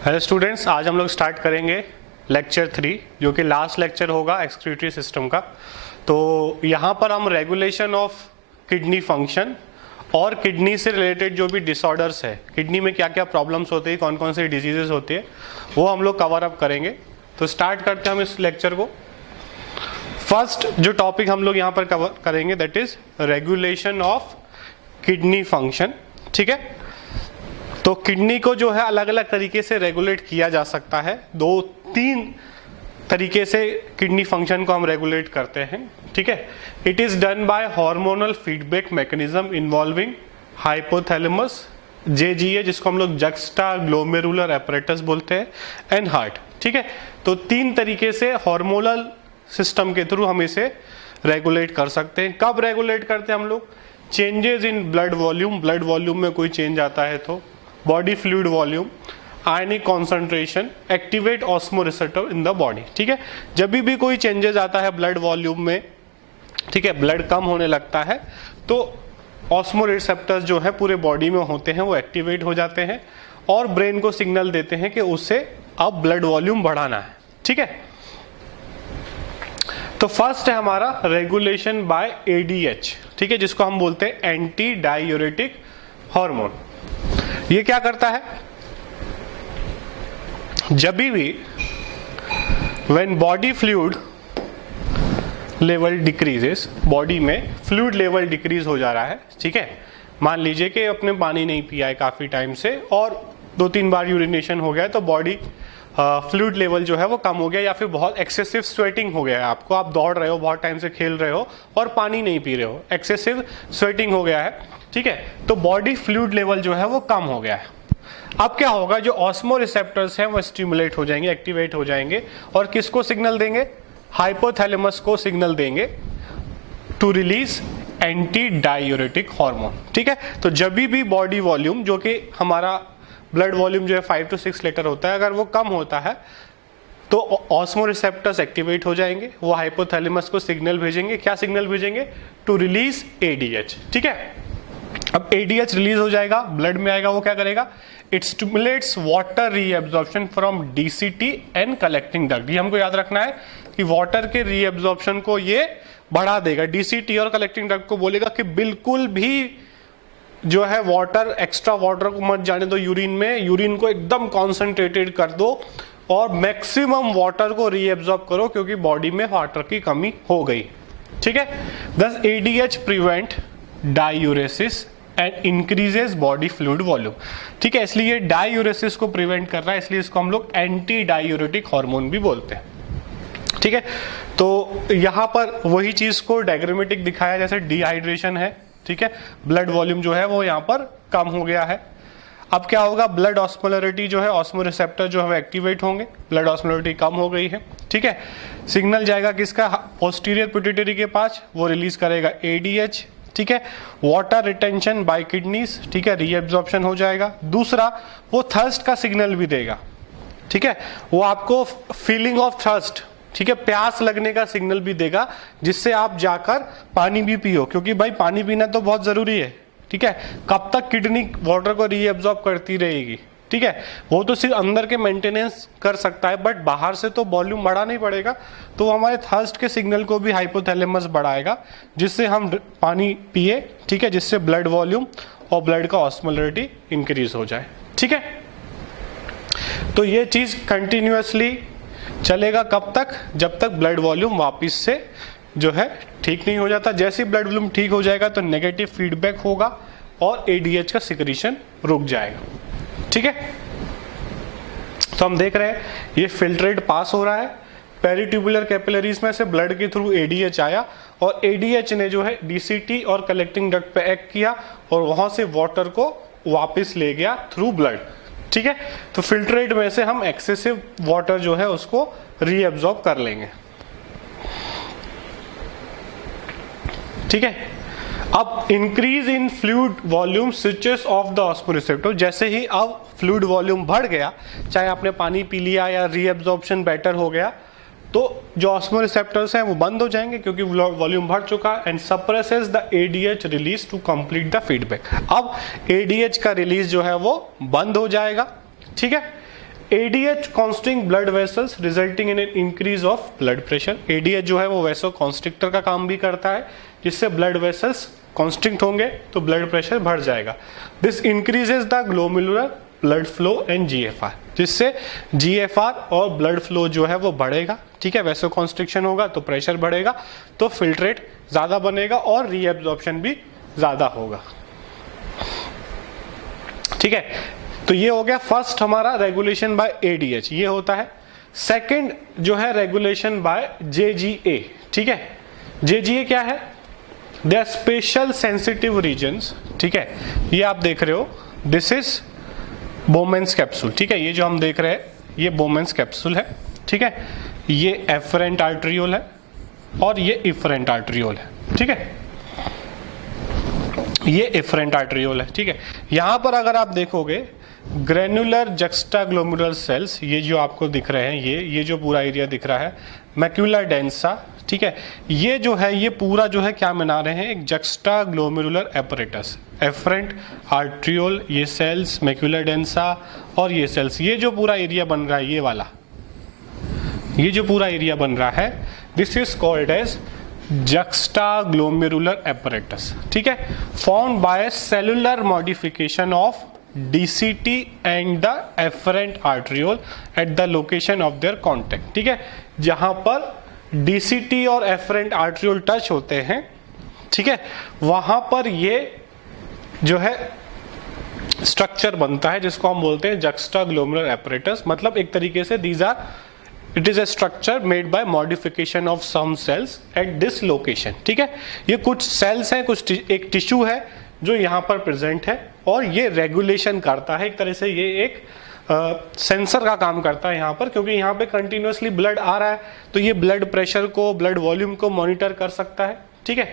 Hello students, आज हम लोग स्टार्ट करेंगे लेक्चर 3 जो कि लास्ट लेक्चर होगा एक्सक्रीटरी सिस्टम का। तो यहाँ पर हम रेगुलेशन ऑफ किडनी फंक्शन और किडनी से रिलेटेड जो भी डिसऑर्डर्स है, किडनी में क्या क्या प्रॉब्लम्स होते हैं, कौन कौन से डिजीजेस होते हैं, वो हम लोग कवर अप करेंगे। तो स्टार्ट करते हैं हम इस लेक्चर को। फर्स्ट जो टॉपिक हम लोग यहाँ पर कवर करेंगे that is regulation of kidney function. ठीक है, तो किडनी को जो है अलग अलग तरीके से रेगुलेट किया जा सकता है। दो तीन तरीके से किडनी फंक्शन को हम रेगुलेट करते हैं। ठीक है, it is done by hormonal feedback mechanism involving hypothalamus, JGA जिसको हम लोग जक्स्टा ग्लोमेरुलर एपरेटस बोलते हैं, एंड हार्ट। ठीक है, तो तीन तरीके से हार्मोनल सिस्टम के थ्रू हम इसे रेगुलेट कर सकते हैं। कब रेगुलेट करते हैं हम लोग? Changes in blood volume, blood volume में कोई चेंज आता है तो, body fluid volume, ionic concentration, activate osmo receptor in the body. ठीक है, जब भी कोई चेंजेस आता है ब्लड वॉल्यूम में, ठीक है, ब्लड कम होने लगता है तो ऑस्मो रिसेप्टर्स जो है पूरे बॉडी में होते हैं वो एक्टिवेट हो जाते हैं और ब्रेन को सिग्नल देते हैं कि उससे अब ब्लड वॉल्यूम बढ़ाना है। ठीक है, तो फर्स्ट है हमारा रेगुलेशन बाय एडीएच। ठीक है, जिसको हम बोलते हैं एंटी डायूरेटिक हार्मोन। ये क्या करता है? जब भी when body fluid level decreases, body में फ्लूइड लेवल डिक्रीज हो जा रहा है, ठीक है, मान लीजिए कि आपने पानी नहीं पिया है काफी टाइम से और 2-3 बार यूरिनेशन हो गया है तो बॉडी फ्लूइड लेवल जो है वो कम हो गया, या फिर बहुत एक्सेसिव स्वेटिंग हो गया है आपको, आप दौड़ रहे हो, बहुत टाइम से खेल रहे हो और पानी नहीं पी रहे हो, एक्सेसिव स्वेटिंग हो गया है। ठीक है, तो बॉडी फ्लूइड लेवल जो है वो कम हो गया है। अब क्या होगा? जो ऑस्मो रिसेप्टर्स हैं वो स्टिमुलेट हो जाएंगे, एक्टिवेट हो जाएंगे और किसको सिग्नल देंगे? हाइपोथैलेमस को सिग्नल देंगे to release anti diuretic hormone. ठीक है, तो जब भी बॉडी वॉल्यूम, जो कि हमारा ब्लड वॉल्यूम जो है 5 to 6 लीटर होता है, अगर वो कम होता है तो ऑस्मो रिसेप्टर्स एक्टिवेट हो जाएंगे, वो हाइपोथैलेमस को सिग्नल भेजेंगे। क्या सिग्नल भेजेंगे? To release ADH. ठीक है, अब एडीएच रिलीज हो जाएगा, ब्लड में आएगा, वो क्या करेगा? It stimulates water reabsorption from DCT and collecting duct. ये हमको याद रखना है कि वाटर के रीएब्जॉर्प्शन को ये बढ़ा देगा। डीसीटी और कलेक्टिंग डक्ट को बोलेगा कि बिल्कुल भी जो है वाटर, एक्स्ट्रा वाटर को मत जाने दो यूरिन में, यूरिन को एकदम कॉन्सेंट्रेटेड कर दो और मैक्सिमम वाटर को रीएब्जॉर्ब करो क्योंकि बॉडी में वाटर की कमी हो गई। ठीक है, दस ADH prevent diuresis and increases body fluid volume. ठीक है, इसलिए डायूरेसिस को प्रिवेंट कर रहा है, इसलिए इसको हम लोग एंटी डायूरेटिक हार्मोन भी बोलते हैं। ठीक है, तो यहां पर वही चीज को डायग्रामेटिक दिखाया, जैसे डिहाइड्रेशन है, ठीक है, ब्लड वॉल्यूम जो है वो यहां पर कम हो गया है। अब क्या होगा? ब्लड ऑस्मोलरिटी जो है, ऑस्मो रिसेप्टर जो है एक्टिवेट होंगे, ब्लड ऑस्मोलरिटी कम हो गई है। ठीक है, सिग्नल जाएगा किसका? पोस्टीरियर पिट्यूटरी के पास, वो रिलीज करेगा एडीएच। ठीक है, वाटर रिटेंशन बाय किडनीज, ठीक है, रीएब्जॉर्प्शन हो जाएगा। दूसरा, वो थर्स्ट का सिग्नल भी देगा। ठीक है, वो आपको फीलिंग ऑफ थर्स्ट, ठीक है, प्यास लगने का सिग्नल भी देगा, जिससे आप जाकर पानी भी पियो, क्योंकि भाई पानी पीना तो बहुत जरूरी है। ठीक है, कब तक किडनी वाटर को रीएब्जॉर्ब करती रहेगी? ठीक है, वो तो सिर्फ अंदर के मेंटेनेंस कर सकता है, बट बाहर से तो वॉल्यूम बढ़ाना ही पड़ेगा, तो हमारे थर्स्ट के सिग्नल को भी हाइपोथैलेमस बढ़ाएगा, जिससे हम पानी पिए। ठीक है, जिससे ब्लड वॉल्यूम और ब्लड का ऑस्मोलरिटी इंक्रीज हो जाए। ठीक है, तो ये चीज कंटिन्यूअसली चलेगा कब तक? जब तक ब्लड वॉल्यूम वापिस से जो है ठीक नहीं हो जाता। जैसे ब्लड वॉल्यूम ठीक हो जाएगा तो नेगेटिव फीडबैक होगा और एडीएच का सिक्रीशन रुक जाएगा। ठीक है, तो हम देख रहे हैं ये फिल्ट्रेट पास हो रहा है, पेरिट्यूबुलर कैपिलरीज में से ब्लड के थ्रू एडीएच आया और एडीएच ने जो है डीसीटी और कलेक्टिंग डक्ट पे एक्ट किया और वहां से वाटर को वापस ले गया थ्रू ब्लड। ठीक है, तो फिल्ट्रेट में से हम एक्सेसिव वाटर जो है उसको रीएब्जॉर्ब कर लेंगे। ठीक है, अब increase in fluid volume switches of the osmo receptor. जैसे ही अब फ्लूइड वॉल्यूम बढ़ गया, चाहे आपने पानी पी लिया या रीएब्जॉर्प्शन बेटर हो गया, तो जो ऑस्मो रिसेप्टर्स हैं वो बंद हो जाएंगे क्योंकि वॉल्यूम बढ़ चुका and suppresses the ADH release to complete the feedback. अब एडीएच का रिलीज जो है वो बंद हो जाएगा। ठीक है, ADH constrict blood vessels resulting in an increase of blood pressure. ADH जो है वो वैसो कॉन्स्ट्रिक्टर का काम भी करता है, जिससे ब्लड वेसल्स कॉन्स्ट्रिक्ट होंगे तो ब्लड प्रेशर बढ़ जाएगा। This increases the glomerular blood flow and GFR, जिससे GFR और ब्लड फ्लो जो है वो बढ़ेगा। ठीक है, वैसो कॉन्स्ट्रिक्शन होगा तो प्रेशर बढ़ेगा, तो फिल्ट्रेट ज्यादा बनेगा और रीएब्जॉर्प्शन भी ज्यादा होगा। ठीक है, तो ये हो गया फर्स्ट हमारा रेगुलेशन बाय ADH, ये होता है। सेकंड जो है रेगुलेशन बाय JGA। ठीक है, JGA क्या है? They are special sensitive regions. ठीक है, ये आप देख रहे हो, दिस इज बोमेंस कैप्सूल। ठीक है, ये जो हम देख रहे हैं ये बोमेंस कैप्सूल है। ठीक है, ये एफरेंट आर्टरियोल है और ये इफरेंट आर्टरियोल है। ठीक है, ये इफरेंट आर्टरियोल है। ठीक है, यहां पर अगर आप देखोगे ग्रेनुलर जक्स्टाग्लोमेरुलर सेल्स, ये जो आपको दिख रहे हैं, ये जो पूरा एरिया दिख रहा है मैक्यूला डेंसा। ठीक है, ये जो है ये पूरा जो है क्या बना रहे हैं, एक जक्स्टाग्लोमेरुलर एपरेटस, एफरेंट आर्टरियोल, ये सेल्स मैक्यूला डेंसा और ये सेल्स, ये जो पूरा एरिया बन रहा है, ये वाला ये जो पूरा एरिया बन रहा है, this is called as juxtaglomerular apparatus. ठीक है, formed by cellular modification of DCT and the efferent arteriole at the location of their contact. ठीक है, जहां पर DCT और एफरेंट आर्टरियोल टच होते हैं, ठीक है, वहां पर ये जो है स्ट्रक्चर बनता है जिसको हम बोलते हैं जक्स्टाग्लोमेरुलर एपरेटस। मतलब एक तरीके से these are, it is a structure made by modification of some cells at this location. ठीक है, ये कुछ सेल्स हैं, कुछ एक टिश्यू है जो यहाँ पर प्रेजेंट है और ये रेगुलेशन करता है, एक तरह से ये एक सेंसर का काम करता है यहाँ पर, क्योंकि यहाँ पे कंटिन्यूअसली ब्लड आ रहा है तो ये ब्लड प्रेशर को, ब्लड वॉल्यूम को मॉनिटर कर सकता है। ठीक है,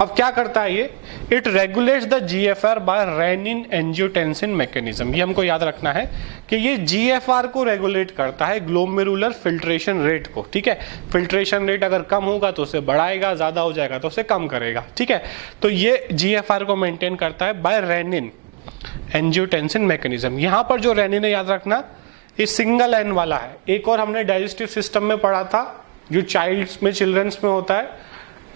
अब क्या करता है ये, it regulates the GFR by renin angiotensin mechanism. ये हमको याद रखना है कि ये GFR को रेगुलेट करता है, ग्लोमेरुलर फिल्ट्रेशन रेट को। ठीक है, फिल्ट्रेशन रेट अगर कम होगा तो उसे बढ़ाएगा, ज्यादा हो जाएगा तो उसे कम करेगा। ठीक है, तो ये GFR को मेंटेन करता है बाय रेनिन एंजियोटेंसिन मैकेनिज्म। यहां पर जो रेनिन है याद रखना, ये सिंगल एन वाला है। एक और हमने डाइजेस्टिव सिस्टम में पढ़ा था जो चाइल्ड्स में, चिल्ड्रंस में होता है,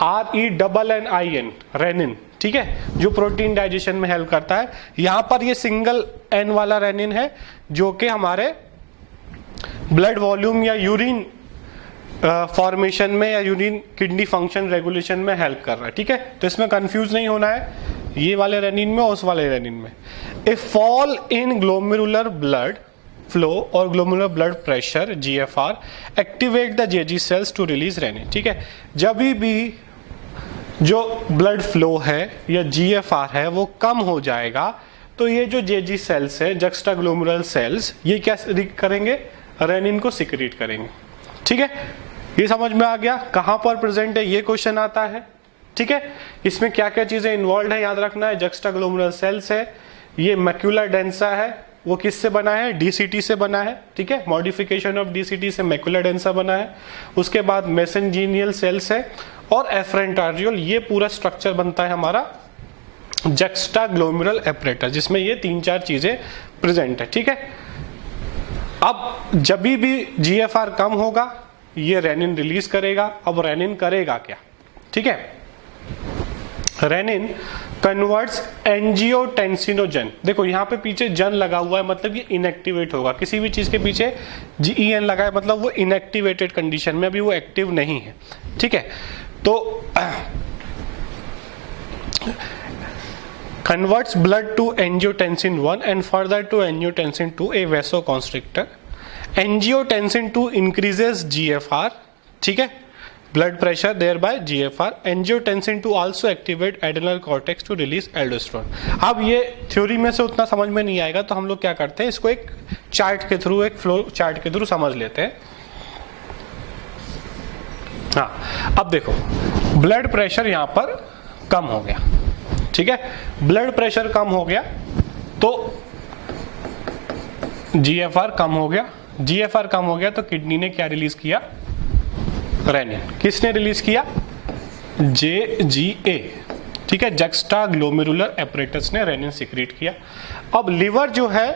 RENNIN, रेनिन। ठीक है, जो प्रोटीन डाइजेशन में हेल्प करता है। यहां पर ये सिंगल एन वाला रेनिन है जो कि हमारे ब्लड वॉल्यूम या यूरिन फॉर्मेशन में या यूरिन किडनी फंक्शन रेगुलेशन में हेल्प कर रहा है। ठीक है, तो इसमें कंफ्यूज नहीं होना है, ये वाले रेनिन में और उस वाले रेनिन में। A fall in glomerular blood flow और glomerular blood pressure GFR activate the JG cells to release renin. ठीक है, जब भी जो ब्लड फ्लो है या GFR है वो कम हो जाएगा तो ये जो JG सेल्स है, जक्स्टाग्लोमेरुलर सेल्स, ये क्या करेंगे, रेनिन को सिक्रीट करेंगे। ठीक है, ये समझ में आ गया कहां पर प्रेजेंट है, ये क्वेश्चन आता है। ठीक है, इसमें क्या क्या चीजें इन्वॉल्व है याद रखना है, जक्स्टाग्लोमेरुलर सेल्स है, ये मैक्यूला डेंसा है, वो किससे बना है, DCT से बना है। ठीक है, मॉडिफिकेशन ऑफ DCT से मैक्यूला डेंसा बना है। उसके बाद मेसेंजीनियल सेल्स है और एफरेंट आर्टरियोल, ये पूरा स्ट्रक्चर बनता है हमारा जक्स्टाग्लोमेरुलर एपरेटस, जिसमें ये 3-4 चीजें प्रेजेंट है। ठीक है, अब जब भी GFR कम होगा ये रेनिन रिलीज करेगा। अब रेनिन करेगा क्या, ठीक है, रेनिन कन्वर्ट्स एंजियोटेंसिनोजन। देखो यहाँ पे पीछे जन लगा हुआ है, मतलब ये इनएक्टिवेट होगा। किसी भी चीज के पीछे GEN लगा है मतलब वो इनएक्टिवेटेड कंडीशन में, अभी वो एक्टिव नहीं है। ठीक है, तो converts blood to angiotensin 1 and further to angiotensin 2, a vasoconstrictor. Angiotensin 2 increases GFR, ठीक है, blood pressure thereby GFR. Angiotensin 2 also activate adrenal cortex to release aldosterone. अब ये थ्योरी में से उतना समझ में नहीं आएगा तो हम लोग क्या करते हैं, इसको एक चार्ट के थ्रू, एक फ्लो चार्ट के थ्रू समझ लेते हैं। हाँ, अब देखो ब्लड प्रेशर यहाँ पर कम हो गया, ठीक है, ब्लड प्रेशर कम हो गया तो GFR कम हो गया। GFR कम हो गया तो किडनी ने क्या रिलीज किया, रेनिन। किसने रिलीज किया, JGA, ठीक है, जक्स्टाग्लोमेरुलर एपरेटस ने रेनिन सिक्रीट किया। अब लिवर जो है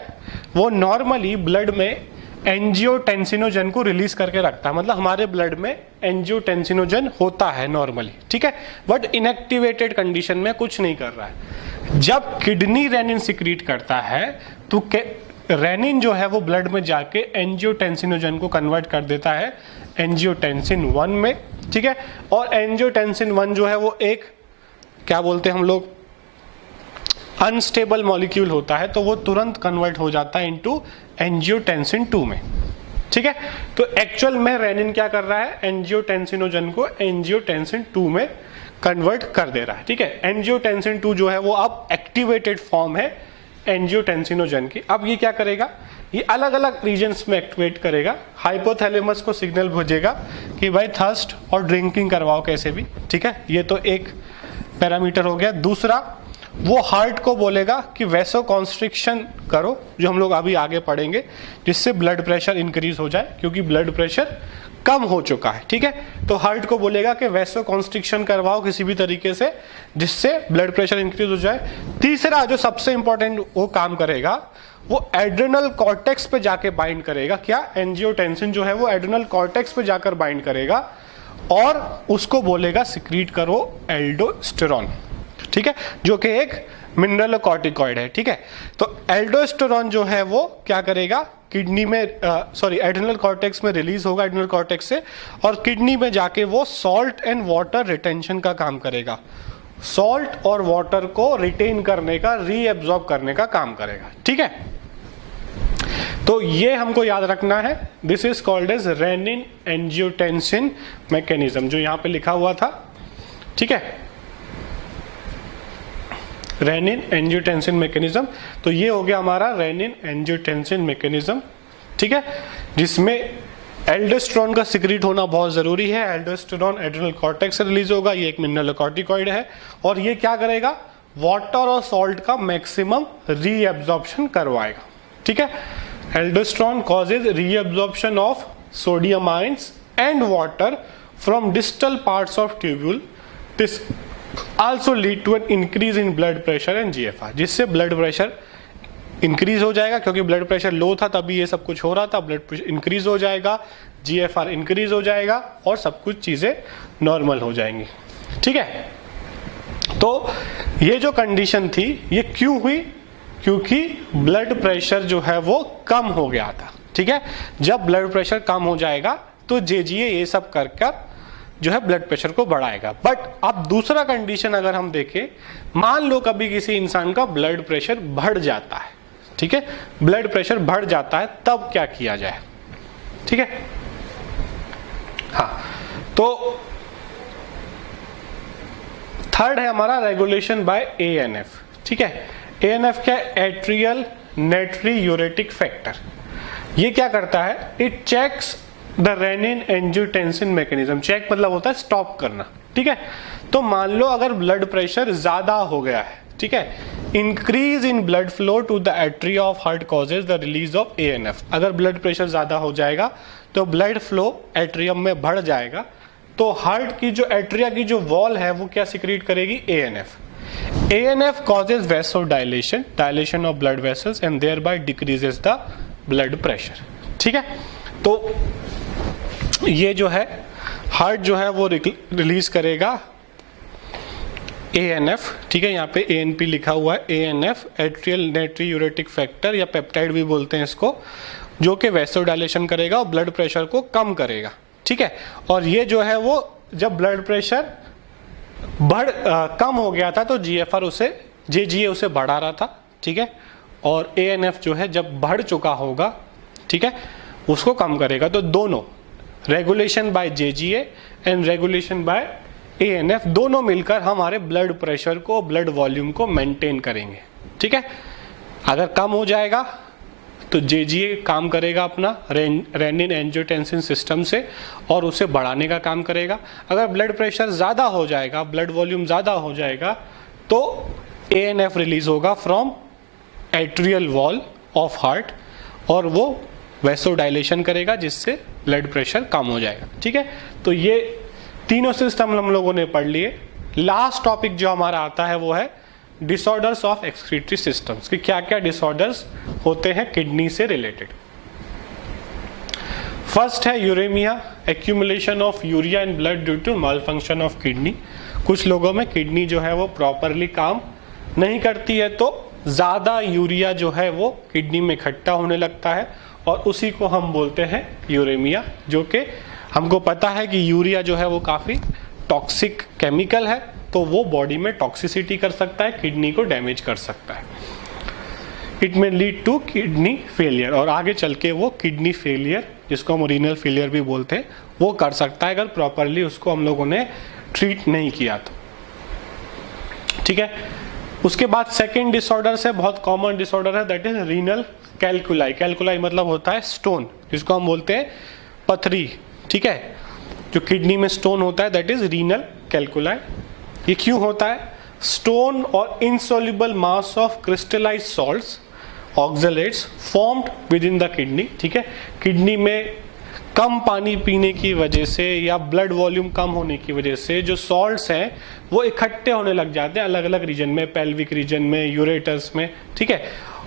वो नॉर्मली ब्लड में एंजियोटेंसिनोजन को रिलीज करके रखता है। मतलब हमारे ब्लड में एंजियोटेंसिनोजन होता है नॉर्मली, ठीक है, बट इनएक्टिवेटेड कंडीशन में कुछ नहीं कर रहा है। जब किडनी रेनिन सिक्रीट करता है तो रेनिन जो है वो ब्लड में जाके एंजियोटेंसिनोजन को कन्वर्ट कर देता है एंजियोटेंसिन 1 में, ठीक है। और एंजियोटेंसिन 1 जो है वो एक क्या बोलते हैं हम लोग अनस्टेबल मॉलिक्यूल होता है, तो वो तुरंत कन्वर्ट हो जाता है इनटू एंजियोटेंसिन 2 में, ठीक है। तो एक्चुअल में रेनिन क्या कर रहा है, एंजियोटेंसिनोजन को एंजियोटेंसिन 2 में कन्वर्ट कर दे रहा है, ठीक है। एंजियोटेंसिन 2 जो है वो अब एक्टिवेटेड फॉर्म है एंजियोटेंसिनोजन की। अब ये क्या करेगा, ये अलग अलग रीजन्स में एक्टिवेट करेगा। हाइपोथैलेमस को सिग्नल भेजेगा कि भाई थर्स्ट और ड्रिंकिंग करवाओ कैसे भी, ठीक है। ये तो एक पैरामीटर हो गया। दूसरा, वो हार्ट को बोलेगा कि वैसो कॉन्स्ट्रिक्शन करो, जो हम लोग अभी आगे पढ़ेंगे, जिससे ब्लड प्रेशर इंक्रीज हो जाए, क्योंकि ब्लड प्रेशर कम हो चुका है, ठीक है। तो हार्ट को बोलेगा कि वैसो कॉन्स्ट्रिक्शन करवाओ किसी भी तरीके से, जिससे ब्लड प्रेशर इंक्रीज हो जाए। तीसरा जो सबसे इंपॉर्टेंट वो काम करेगा, वो एड्रेनल कॉर्टेक्स पे जाके बाइंड करेगा। क्या, एंजियोटेंसिन जो है वो एड्रेनल कॉर्टेक्स पे जाकर बाइंड करेगा और उसको बोलेगा सिक्रीट करो एल्डोस्टेरॉन, ठीक है, जो कि एक मिनरल कॉर्टिकॉइड है, ठीक है। तो एल्डोस्टेरॉन जो है वो क्या करेगा, किडनी में एड्रेनल कॉर्टेक्स में रिलीज होगा, एड्रेनल कॉर्टेक्स से, और किडनी में जाके वो सॉल्ट एंड वाटर रिटेंशन का काम करेगा। सॉल्ट और वाटर को रिटेन करने का, रीएब्जॉर्ब करने का काम करेगा, ठीक है। तो ये हमको याद रखना है, this is called as renin angiotensin mechanism, जो यहां पे लिखा हुआ था, ठीक है, रेनिन एंजियोटेंसिन मैकेनिज्म। तो ये हो गया हमारा रेनिन एंजियोटेंसिन मैकेनिज्म, ठीक है, जिसमें एल्डोस्टेरॉन का सिक्रीट होना बहुत जरूरी है। एल्डोस्टेरॉन एड्रेनल कॉर्टेक्स से रिलीज होगा, ये एक मिनरल कॉर्टिकॉइड है, और ये क्या करेगा, वाटर और सॉल्ट का मैक्सिमम रीएब्जॉर्प्शन करवाएगा, ठीक है। Aldosterone causes reabsorption of sodium ions and water from distal parts of tubule, this also lead to an increase in blood pressure and GFR, जिससे ब्लड प्रेशर इंक्रीज हो जाएगा, क्योंकि blood pressure low था तभी ये सब कुछ हो रहा था, ब्लड प्रेशर इंक्रीज हो जाएगा, GFR इंक्रीज हो जाएगा, और सब कुछ चीजें नॉर्मल हो जाएंगी, ठीक है। तो ये जो कंडीशन थी ये क्यों हुई, क्योंकि ब्लड प्रेशर जो है वो कम हो गया था, ठीक है। जब ब्लड प्रेशर कम हो जाएगा तो JGA ये सब कर जो है ब्लड प्रेशर को बढ़ाएगा। बट अब दूसरा कंडीशन अगर हम देखें, मान लो कभी किसी इंसान का ब्लड प्रेशर बढ़ जाता है, ठीक है, ब्लड प्रेशर बढ़ जाता है, तब क्या किया जाए, ठीक है। हाँ, तो थर्ड है हमारा रेगुलेशन बाय ANF, ठीक है। ANF क्या है, एट्रियल नाइट्रियूरेटिक फैक्टर। ये क्या करता है, it checks the renin angiotensin mechanism. Check मतलब होता है स्टॉप करना, ठीक है। तो मान लो अगर ब्लड प्रेशर ज्यादा हो गया है, ठीक है, increase in blood flow to the atria of heart causes the release of ANF। अगर ब्लड प्रेशर ज्यादा हो जाएगा तो ब्लड फ्लो एट्रियम में बढ़ जाएगा, तो हार्ट की जो एट्रिया की जो वॉल है वो क्या सिक्रीट करेगी, ANF। ANF causes vasodilation, dilation of blood vessels and thereby decreases the blood pressure, ठीक है। तो ये जो है हार्ट जो है वो रिलीज करेगा ANF, ठीक है, यहाँ पे ANP लिखा हुआ है, ANF एट्रियल नाइट्रियूरेटिक फैक्टर या पेप्टाइड भी बोलते हैं इसको, जो कि वैसोडाइलेशन करेगा और ब्लड प्रेशर को कम करेगा, ठीक है। और ये जो है वो जब ब्लड प्रेशर कम हो गया था तो GFR उसे JGA उसे बढ़ा रहा था, ठीक है, और ANF जो है जब बढ़ चुका होगा, ठीक है, उसको कम करेगा। तो दोनों regulation bye JGA and regulation bye ANF दोनों मिलकर हमारे ब्लड प्रेशर को, ब्लड वॉल्यूम को मेंटेन करेंगे, ठीक है। अगर कम हो जाएगा तो JGA काम करेगा अपना रेनिन एंजियोटेंसिन सिस्टम से और उसे बढ़ाने का काम करेगा। अगर ब्लड प्रेशर ज़्यादा हो जाएगा, ब्लड वॉल्यूम ज़्यादा हो जाएगा, तो ANF रिलीज होगा from atrial wall of heart और वो वैसोडाइलेशन करेगा, जिससे ब्लड प्रेशर कम हो जाएगा, ठीक है। तो ये तीनों सिस्टम हम लोगों ने पढ़ लिए। लास्ट टॉपिक जो हमारा आता है वो है डिसऑर्डर्स ऑफ एक्सक्रीटरी सिस्टम्स, कि क्या क्या डिसऑर्डर्स होते हैं किडनी से रिलेटेड। फर्स्ट है uremia, accumulation of urea in blood due to malfunction of kidney. कुछ लोगों में किडनी जो है वो प्रॉपरली काम नहीं करती है, तो ज्यादा यूरिया जो है वो किडनी में इकट्ठा होने लगता है और उसी को हम बोलते हैं यूरेमिया, जो कि हमको पता है कि यूरिया जो है वो काफी टॉक्सिक केमिकल है, तो वो बॉडी में टॉक्सिसिटी कर सकता है, किडनी को डैमेज कर सकता है। इट में लीड टू किडनी फेलियर, और आगे चल के वो किडनी फेलियर, जिसको हम रीनल फेलियर भी बोलते हैं, वो कर सकता है अगर प्रॉपरली उसको हम लोगों ने ट्रीट नहीं किया तो। ठीक है, उसके बाद सेकेंड डिसऑर्डर से बहुत कॉमन डिसऑर्डर है, that is renal calculi. Calculi मतलब होता है स्टोन, जिसको हम बोलते हैं पथरी। ठीक है, जो किडनी में स्टोन होता है दैट इज रीनल कैलकुलाई। ये क्यों होता है? स्टोन और insoluble mass of crystallised salts oxalates formed with in the kidney. ठीक है, किडनी में कम पानी पीने की वजह से या ब्लड वॉल्यूम कम होने की वजह से जो सॉल्ट्स हैं वो इकट्ठे होने लग जाते हैं अलग अलग रीजन में, पेल्विक रीजन में, यूरेटर्स में। ठीक है,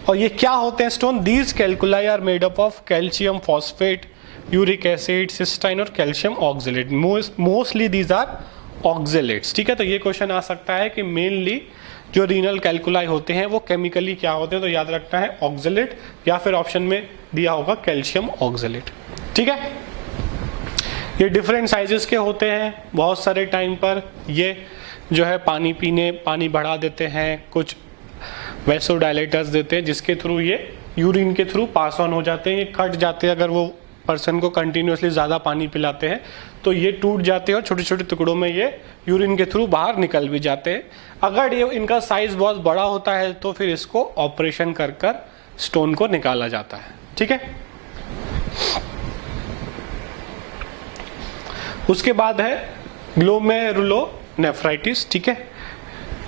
और ये क्या होते हैं stone? These calculi are made up of calcium phosphate, uric acid, cystine और calcium oxalate. Mostly these are oxalates. ठीक है, तो ये क्वेश्चन आ सकता है कि मेनली जो रीनल कैलकुलाई होते हैं वो केमिकली क्या होते हैं, तो याद रखना है ऑक्सलेट, या फिर ऑप्शन में दिया होगा कैल्शियम ऑक्सलेट। ठीक है, ये डिफरेंट साइजेस के होते हैं। बहुत सारे टाइम पर ये जो है पानी बढ़ा देते हैं, कुछ वैसोडायलेटर्स देते हैं जिसके थ्रू ये यूरिन के थ्रू पास ऑन हो जाते हैं। ये कट जाते हैं अगर वो पर्सन को कंटिन्यूसली ज़्यादा पानी पिलाते हैं, तो ये टूट जाते हैं और छोटे छोटे टुकड़ों में ये यूरिन के थ्रू बाहर निकल भी जाते हैं। अगर ये इनका साइज बहुत बड़ा होता है तो फिर इसको ऑपरेशन कर कर स्टोन को निकाला जाता है। ठीक है, उसके बाद है ग्लोमेरुलोनेफ्राइटिस। ठीक है,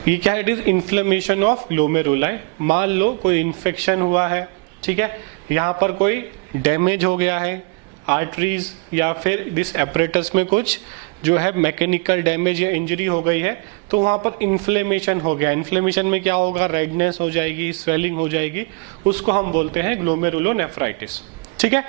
ये क्या है? It is inflammation of glomeruli. मान लो कोई इन्फेक्शन हुआ है, ठीक है, यहाँ पर कोई डैमेज हो गया है आर्टरीज, या फिर दिस एपरेटस में कुछ जो है मैकेनिकल डैमेज या इंजरी हो गई है, तो वहाँ पर इन्फ्लेमेशन हो गया। इन्फ्लेमेशन में क्या होगा? रेडनेस हो जाएगी, स्वेलिंग हो जाएगी, उसको हम बोलते हैं ग्लोमेरुलोनेफ्राइटिस। ठीक है,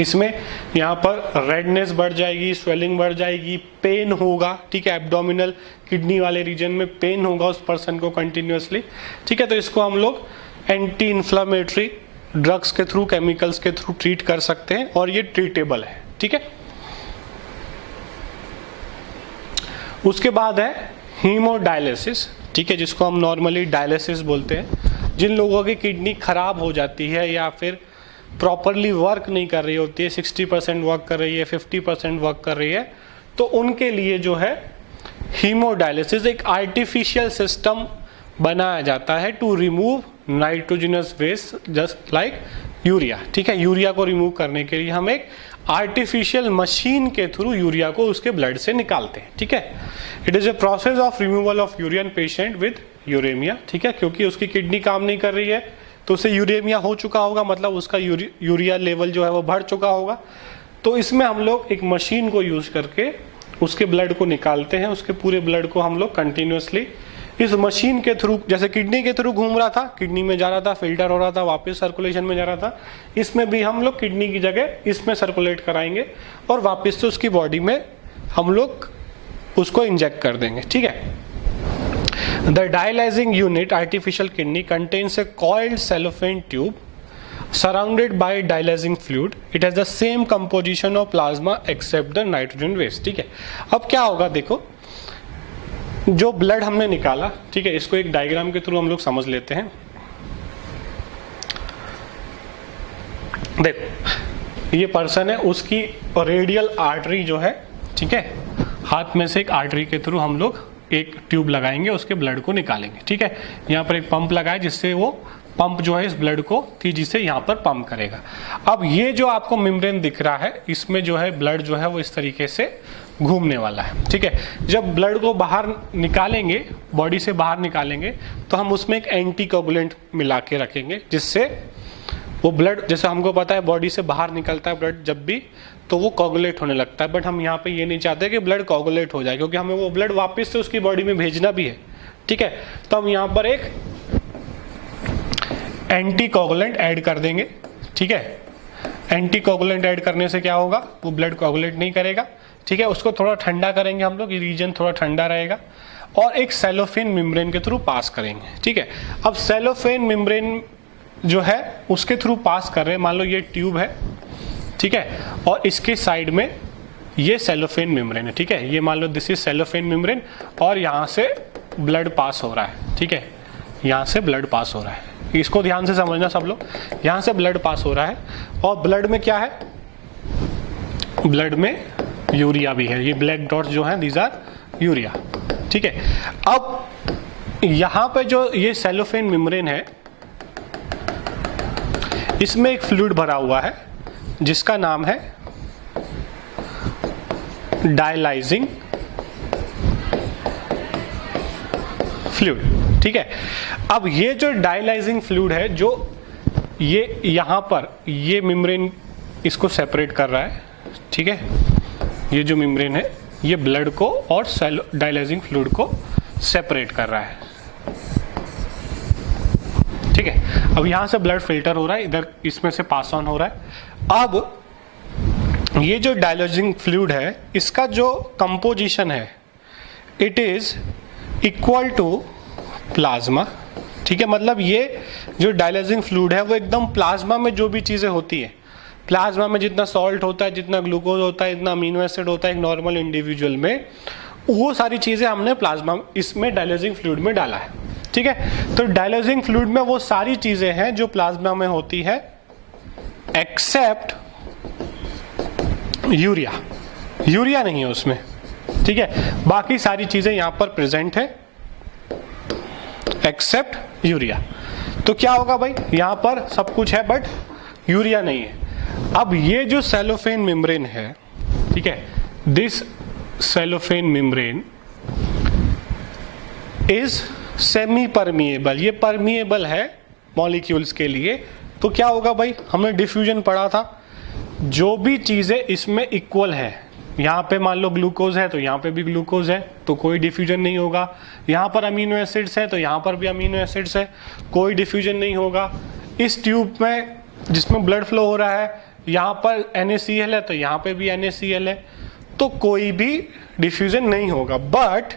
इसमें यहाँ पर रेडनेस बढ़ जाएगी, स्वेलिंग बढ़ जाएगी, पेन होगा। ठीक है, एब्डोमिनल किडनी वाले रीजन में पेन होगा उस पर्सन को कंटिन्यूसली। ठीक है, तो इसको हम लोग एंटी इन्फ्लामेटरी ड्रग्स के थ्रू, केमिकल्स के थ्रू ट्रीट कर सकते हैं और ये ट्रीटेबल है। ठीक है, उसके बाद है हीमोडायलिसिस। ठीक है, जिसको हम नॉर्मली डायलिसिस बोलते हैं। जिन लोगों की किडनी खराब हो जाती है या फिर प्रॉपरली वर्क नहीं कर रही होती है, 60% वर्क कर रही है, 50% वर्क कर रही है, तो उनके लिए जो है हीमोडायलिसिस एक आर्टिफिशियल सिस्टम बनाया जाता है to remove nitrogenous waste just like urea. ठीक है, यूरिया को रिमूव करने के लिए हम एक आर्टिफिशियल मशीन के थ्रू यूरिया को उसके ब्लड से निकालते हैं। ठीक है, it is a process of removal of urea in patient with uremia. ठीक है, क्योंकि उसकी किडनी काम नहीं कर रही है तो उसे यूरेमिया हो चुका होगा, मतलब उसका यूरिया लेवल जो है वो बढ़ चुका होगा। तो इसमें हम लोग एक मशीन को यूज करके उसके ब्लड को निकालते हैं। उसके पूरे ब्लड को हम लोग कंटिन्यूसली इस मशीन के थ्रू, जैसे किडनी के थ्रू घूम रहा था, किडनी में जा रहा था, फिल्टर हो रहा था, वापस सर्कुलेशन में जा रहा था, इसमें भी हम लोग किडनी की जगह इसमें सर्कुलेट कराएंगे और वापस से उसकी बॉडी में हम लोग उसको इंजेक्ट कर देंगे। ठीक है, The dialyzing unit, artificial kidney, contains a coiled cellophane tube surrounded by dialyzing fluid. It has the same composition of plasma except the nitrogen waste. ठीक है, अब क्या होगा देखो, जो ब्लड हमने निकाला, ठीक है, इसको एक डायग्राम के थ्रू हम लोग समझ लेते हैं। देखो, ये पर्सन है, उसकी रेडियल आर्टरी जो है, ठीक है, हाथ में से एक आर्टरी के थ्रू हम लोग एक ट्यूब लगाएंगे, उसके ब्लड को निकालेंगे। ठीक है, यहाँ पर एक पंप लगाए जिससे वो पंप जो है इस ब्लड को तेजी से यहाँ पर पंप करेगा। अब ये जो आपको मेम्ब्रेन दिख रहा है, इसमें जो है ब्लड जो है वो इस तरीके से घूमने वाला है। ठीक है, जब ब्लड को बाहर निकालेंगे, बॉडी से बाहर निकालेंगे, तो हम उसमें एक एंटीकोगुलेंट मिला के रखेंगे, जिससे वो ब्लड, जैसे हमको पता है बॉडी से बाहर निकलता है ब्लड जब भी, तो वो कोगुलेट होने लगता है। बट हम यहाँ पे ये नहीं चाहते कि ब्लड कोगुलेट हो जाए, क्योंकि हमें वो ब्लड वापस से उसकी बॉडी में भेजना भी है। ठीक है, तो हम यहाँ पर एक एंटीकोगुलेंट ऐड कर देंगे। ठीक है, एंटीकोगुलेंट ऐड करने से क्या होगा, वो ब्लड कोगुलेट नहीं करेगा, ठीक है, उसको थोड़ा ठंडा करेंगे हम लोग, ये रीजन थोड़ा ठंडा रहेगा, और एक सेलोफेन मेम्ब्रेन के थ्रू पास करेंगे, ठीक है। अब सेलोफेन मेम्ब्रेन जो है उसके थ्रू पास कर रहे हैं, मान लो ये ट्यूब है, ठीक है, और इसके साइड में ये सेलोफेन मेम्ब्रेन है, ठीक है, ये मान लो दिस इज सेलोफेन मेम्ब्रेन, और यहाँ से ब्लड पास हो रहा है, ठीक है, यहाँ से ब्लड पास हो रहा है, इसको ध्यान से समझना सब लोग, यहाँ से ब्लड पास हो रहा है, और ब्लड में क्या है, ब्लड में यूरिया भी है, ये ब्लैक डॉट्स जो हैं दीज आर यूरिया, ठीक है। अब यहाँ पे जो ये सेलोफेन मेम्ब्रेन है, इसमें एक फ्लूइड भरा हुआ है जिसका नाम है डायलाइजिंग फ्लूइड, ठीक है। अब ये जो डायलाइजिंग फ्लूइड है, जो ये यहाँ पर ये मेम्ब्रेन इसको सेपरेट कर रहा है, ठीक है, ये जो मेम्ब्रेन है ये ब्लड को और डायलाइजिंग फ्लूइड को सेपरेट कर रहा है, ठीक है। अब यहाँ से ब्लड फिल्टर हो रहा है, इधर इसमें से पास ऑन हो रहा है। अब ये जो डायलाइजिंग फ्लूइड है, इसका जो कंपोजिशन है, it is equal to plasma, ठीक है, मतलब ये जो डायलाइजिंग फ्लूइड है वो एकदम प्लाज्मा में जो भी चीजें होती है, प्लाज्मा में जितना सॉल्ट होता है, जितना ग्लूकोज होता है, जितना अमीनो एसिड होता है एक नॉर्मल इंडिविजुअल में, वो सारी चीजें हमने प्लाज्मा इसमें डायलाइजिंग फ्लूइड में डाला है, ठीक है। तो डायलाइजिंग फ्लूइड में वो सारी चीजें हैं जो प्लाज्मा में होती है, एक्सेप्ट यूरिया, यूरिया नहीं है उसमें, ठीक है, बाकी सारी चीजें यहां पर प्रेजेंट है एक्सेप्ट यूरिया। तो क्या होगा भाई, यहां पर सब कुछ है बट यूरिया नहीं है। अब ये जो सेलोफेन मेम्ब्रेन है, ठीक है, this cellophane membrane is semi permeable, ये परमिएबल है मॉलिक्यूल्स के लिए। तो क्या होगा भाई, हमने डिफ्यूजन पढ़ा था, जो भी चीजें इसमें इक्वल है, यहाँ पे मान लो ग्लूकोज है तो यहाँ पे भी ग्लूकोज है तो कोई डिफ्यूजन नहीं होगा, यहाँ पर अमीनो एसिड्स है तो यहाँ पर भी अमीनो एसिड्स है, कोई डिफ्यूजन नहीं होगा। इस ट्यूब में जिसमें ब्लड फ्लो हो रहा है, यहाँ पर NaCl है तो यहाँ पे भी NaCl है, तो कोई भी डिफ्यूजन नहीं होगा। बट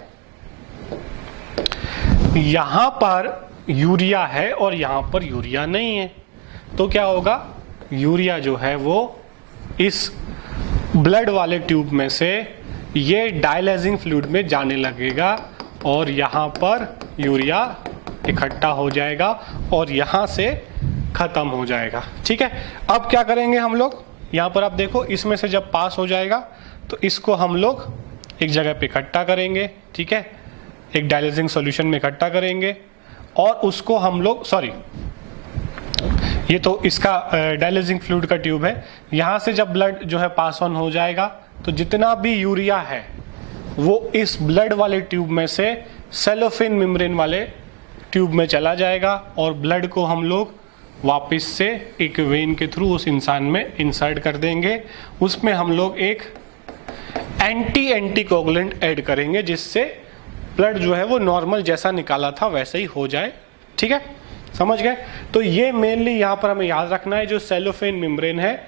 यहाँ पर यूरिया है और यहाँ पर यूरिया नहीं है, तो क्या होगा, यूरिया जो है वो इस ब्लड वाले ट्यूब में से ये डायलाइजिंग फ्लूइड में जाने लगेगा और यहाँ पर यूरिया इकट्ठा हो जाएगा और यहाँ से खत्म हो जाएगा, ठीक है। अब क्या करेंगे हम लोग, यहाँ पर आप देखो, इसमें से जब पास हो जाएगा तो इसको हम लोग एक जगह पे इकट्ठा करेंगे, ठीक है, एक डायलाइजिंग सॉल्यूशन में इकट्ठा करेंगे और उसको हम लोग, सॉरी, ये तो इसका डायलाइजिंग फ्लूइड का ट्यूब है, यहाँ से जब ब्लड जो है पास ऑन हो जाएगा तो जितना भी यूरिया है वो इस ब्लड वाले ट्यूब में से सेलोफेन मेम्ब्रेन वाले ट्यूब में चला जाएगा और ब्लड को हम लोग वापस से एक वेन के थ्रू उस इंसान में इंसर्ट कर देंगे। उसमें हम लोग एक एंटीकोगुलेंट ऐड करेंगे जिससे ब्लड जो है वो नॉर्मल जैसा निकाला था वैसे ही हो जाए, ठीक है, समझ गए। तो ये मेनली यहाँ पर हमें याद रखना है, जो सेलोफेन मेम्ब्रेन है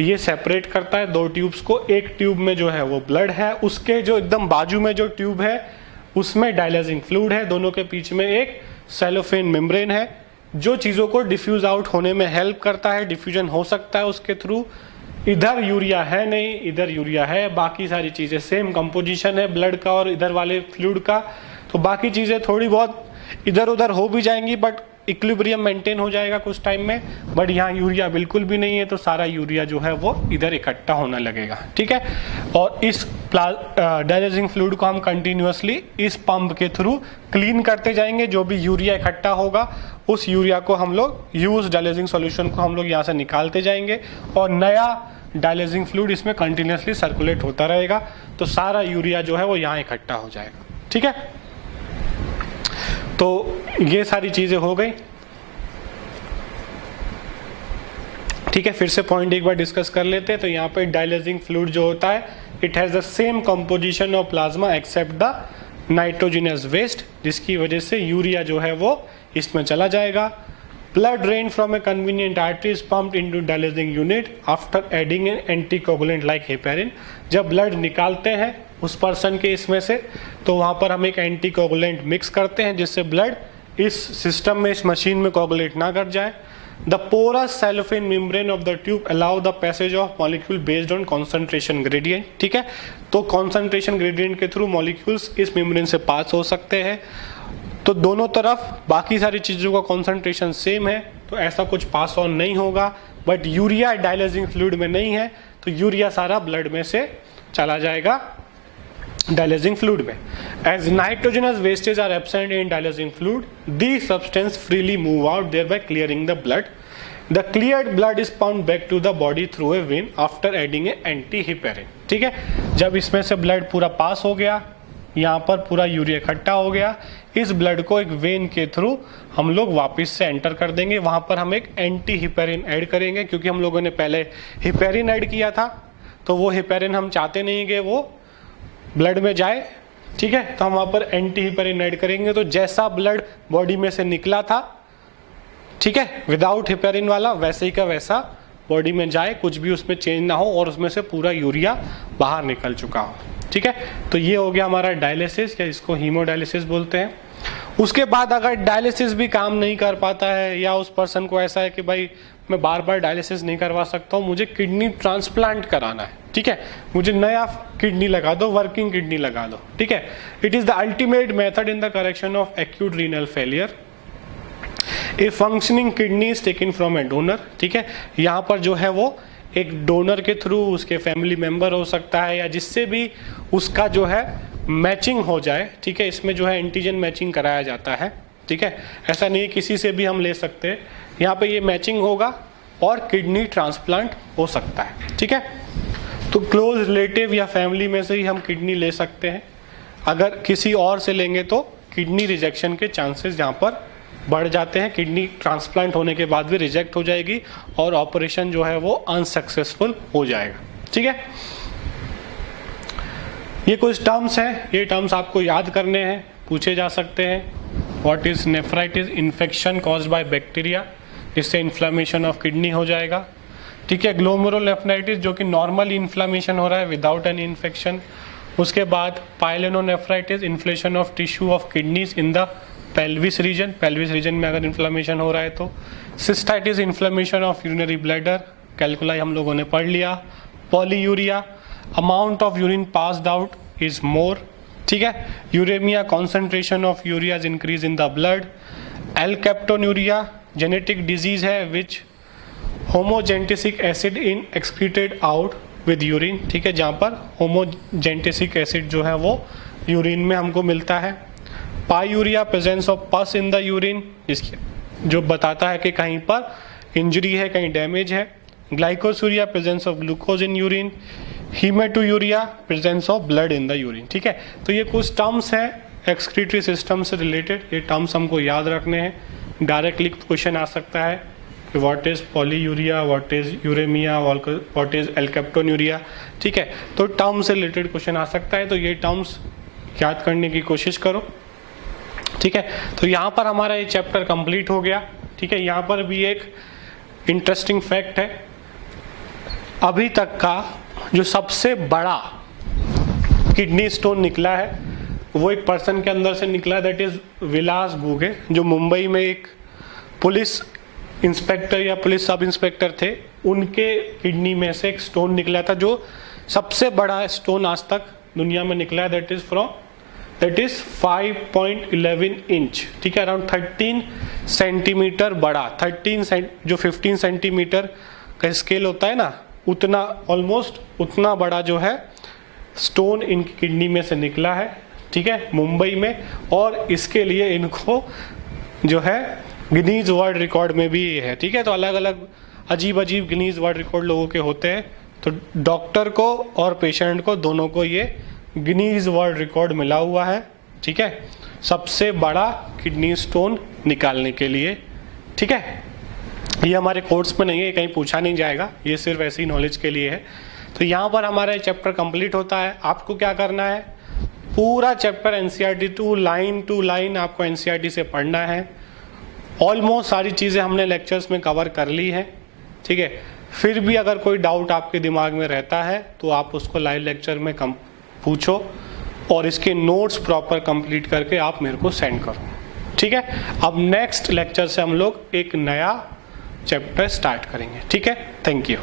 ये सेपरेट करता है दो ट्यूब्स को, एक ट्यूब में जो है वो ब्लड है, उसके जो एकदम बाजू में जो ट्यूब है उसमें डायलाइजिंग फ्लूइड है, दोनों के बीच में एक सेलोफेन मेम्ब्रेन है जो चीज़ों को डिफ्यूज आउट होने में हेल्प करता है, डिफ्यूजन हो सकता है उसके थ्रू। इधर यूरिया है नहीं, इधर यूरिया है, बाकी सारी चीज़ें सेम कंपोजिशन है ब्लड का और इधर वाले फ्लूइड का, तो बाकी चीज़ें थोड़ी बहुत इधर उधर हो भी जाएंगी बट इक्विलिब्रियम मेंटेन हो जाएगा कुछ टाइम में। बट यहाँ यूरिया बिल्कुल भी नहीं है तो सारा यूरिया जो है वो इधर इकट्ठा होने लगेगा, ठीक है। और इस डायलाइजिंग फ्लूइड को हम कंटिन्यूअसली इस पंप के थ्रू क्लीन करते जाएंगे, जो भी यूरिया इकट्ठा होगा उस यूरिया को हम लोग यूज डायलाइजिंग सॉल्यूशन को हम लोग यहाँ से निकालते जाएंगे और नया डायलाइजिंग फ्लूइड इसमें कंटिन्यूअसली सर्कुलेट होता रहेगा, तो सारा यूरिया जो है वो यहाँ इकट्ठा हो जाएगा, ठीक है। तो ये सारी चीजें हो गई, ठीक है। फिर से पॉइंट एक बार डिस्कस कर लेते हैं। तो यहाँ पे डायलाइजिंग फ्लूइड जो होता है it has the same composition of plasma except the nitrogenous waste, जिसकी वजह से यूरिया जो है वो इसमें चला जाएगा Blood drain from a convenient artery is pumped into dialyzing unit after adding an anticoagulant like heparin. जब ब्लड निकालते हैं उस पर्सन के इसमें से, तो वहाँ पर हम एक एंटीकोगुलेंट मिक्स करते हैं जिससे ब्लड इस सिस्टम में, इस मशीन में कोगुलेट ना कर जाए. The porous cellophane membrane of the tube allow the passage of molecule based on concentration gradient. ठीक है, तो concentration gradient के थ्रू मॉलिक्यूल्स इस मेम्ब्रेन से पास हो सकते हैं. तो दोनों तरफ बाकी सारी चीज़ों का कॉन्सेंट्रेशन सेम है, तो ऐसा कुछ पास ऑन नहीं होगा. बट यूरिया डायलिसिंग फ्लूइड में नहीं है, तो यूरिया सारा ब्लड में से चला जाएगा डायलिसिंग फ्लूइड में. As nitrogenous wastage are absent in dialysing fluid, the substance freely move out thereby clearing the blood. The cleared blood is pumped back to the body through a vein after adding a anti heparin. ठीक है, जब इसमें से blood पूरा पास हो गया, यहाँ पर पूरा यूरिया इकट्ठा हो गया, इस ब्लड को एक वेन के थ्रू हम लोग वापस से एंटर कर देंगे. वहाँ पर हम एक एंटी हिपेरिन ऐड करेंगे, क्योंकि हम लोगों ने पहले हिपेरिन ऐड किया था, तो वो हिपेरिन हम चाहते नहीं कि वो ब्लड में जाए. ठीक है, तो हम वहाँ पर एंटी हिपेरिन ऐड करेंगे. तो जैसा ब्लड बॉडी में से निकला था, ठीक है, विदाउट हिपेरिन वाला, वैसे ही का वैसा बॉडी में जाए, कुछ भी उसमें चेंज ना हो और उसमें से पूरा यूरिया बाहर निकल चुका हो. ठीक है, तो ये हो गया हमारा डायलिसिस, या इसको हीमोडायलिसिस बोलते हैं. उसके बाद अगर डायलिसिस भी काम नहीं कर पाता है, या उस पर्सन को ऐसा है कि भाई मैं बार बार डायलिसिस नहीं करवा सकता हूँ, मुझे किडनी ट्रांसप्लांट कराना है, ठीक है, मुझे नया किडनी लगा दो, वर्किंग किडनी लगा दो. ठीक है, it is the ultimate method in the correction of acute renal failure. A functioning kidney is taken from A donor. ठीक है, यहाँ पर जो है वो एक डोनर के थ्रू, उसके फैमिली मेंबर हो सकता है, या जिससे भी उसका जो है मैचिंग हो जाए. ठीक है, इसमें जो है एंटीजन मैचिंग कराया जाता है. ठीक है, ऐसा नहीं किसी से भी हम ले सकते हैं, यहाँ पे ये मैचिंग होगा और किडनी ट्रांसप्लांट हो सकता है. ठीक है, तो क्लोज रिलेटिव या फैमिली में से ही हम किडनी ले सकते हैं. अगर किसी और से लेंगे तो किडनी रिजेक्शन के चांसेस यहाँ पर बढ़ जाते हैं. किडनी ट्रांसप्लांट होने के बाद भी रिजेक्ट हो जाएगी और ऑपरेशन जो है वो अनसक्सेसफुल हो जाएगा. ठीक है, ये कुछ टर्म्स हैं, ये टर्म्स आपको याद करने हैं, पूछे जा सकते हैं. What is nephritis? Infection caused by bacteria, जिससे इन्फ्लेमेशन ऑफ किडनी हो जाएगा. ठीक है, ग्लोमेरुलोनेफ्राइटिस, जो कि नॉर्मल इन्फ्लेमेशन हो रहा है विदाउट एनी इन्फेक्शन. उसके बाद pyelonephritis, inflation of tissue of kidneys in the pelvis region, pelvis region में अगर इन्फ्लेमेशन हो रहा है तो. Cystitis, inflammation of urinary bladder, calculi हम लोगों ने पढ़ लिया. Polyuria, amount of urine passed out is more. ठीक है, uraemia, concentration of urea is increase in the blood. Alkaptonuria, genetic disease है which homogentisic acid in excreted out with urine. ठीक है, जहाँ पर होमोजेंटिसिक एसिड जो है वो यूरिन में हमको मिलता है. पायूरिया, प्रेजेंस ऑफ पस इन द यूरिन, इसकी जो बताता है कि कहीं पर इंजरी है, कहीं डैमेज है. Glycosuria, presence of glucose in urine. Haematuria, presence of blood in the urine. ठीक है, तो ये कुछ टर्म्स हैं एक्सक्रीटरी सिस्टम से रिलेटेड. ये टर्म्स हमको याद रखने हैं. डायरेक्टली क्वेश्चन आ सकता है कि what is polyuria, what is uraemia, what is alkaptonuria. ठीक है, तो टर्म से रिलेटेड क्वेश्चन आ सकता है, तो ये टर्म्स याद करने की कोशिश करो. ठीक है, तो यहाँ पर हमारा ये चैप्टर कंप्लीट हो गया. ठीक है, यहाँ पर भी एक इंटरेस्टिंग फैक्ट है, अभी तक का जो सबसे बड़ा किडनी स्टोन निकला है वो एक पर्सन के अंदर से निकला, दैट इज विलास गुगे, जो मुंबई में एक पुलिस इंस्पेक्टर या पुलिस सब इंस्पेक्टर थे. उनके किडनी में से एक स्टोन निकला था, जो सबसे बड़ा स्टोन आज तक दुनिया में निकला है. That is 5.11 inch. ठीक है, अराउंड 13 सेंटीमीटर बड़ा. जो 15 सेंटीमीटर का स्केल होता है ना, उतना ऑलमोस्ट उतना बड़ा जो है स्टोन इनकी किडनी में से निकला है. ठीक है, मुंबई में. और इसके लिए इनको जो है गिनीज वर्ल्ड रिकॉर्ड में भी ये है. ठीक है, तो अलग अलग अजीब अजीब गिनीज वर्ल्ड रिकॉर्ड लोगों के होते हैं, तो डॉक्टर को और पेशेंट को दोनों को ये गिनीज वर्ल्ड रिकॉर्ड मिला हुआ है. ठीक है, सबसे बड़ा किडनी स्टोन निकालने के लिए. ठीक है, ये हमारे कोर्स में नहीं है, कहीं पूछा नहीं जाएगा, ये सिर्फ ऐसी नॉलेज के लिए है. तो यहाँ पर हमारा चैप्टर कंप्लीट होता है. आपको क्या करना है, पूरा चैप्टर एनसीईआरटी टू लाइन आपको एनसीईआरटी से पढ़ना है. ऑलमोस्ट सारी चीज़ें हमने लेक्चर्स में कवर कर ली है, ठीक है। फिर भी अगर कोई डाउट आपके दिमाग में रहता है तो आप उसको लाइव लेक्चर में पूछो और इसके नोट्स प्रॉपर कंप्लीट करके आप मेरे को सेंड करो, ठीक है। अब नेक्स्ट लेक्चर से हम लोग एक नया चैप्टर स्टार्ट करेंगे, ठीक है। Thank you.